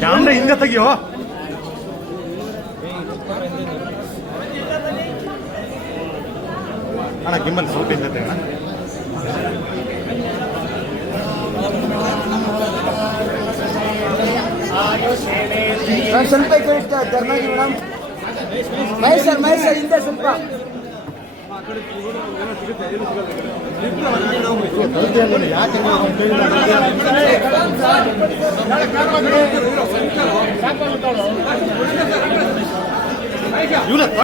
Camera ಹಿಂಗ ತೆಗಿಯೋ? ಅಣ್ಣ ಗಿಮ್ಮಲ್ ಸ್ವಲ್ಪ ಹಿಂಗ ತೆಗೋಣ ಸ್ವಲ್ಪ ಧರ್ಮಾಗಿ ಮೇಡಮ್. ಮೈಸೂರು ಮೈಸೂರು ಹಿಂದೆ ಸ್ವಲ್ಪ. ಯಾಕೆ 有点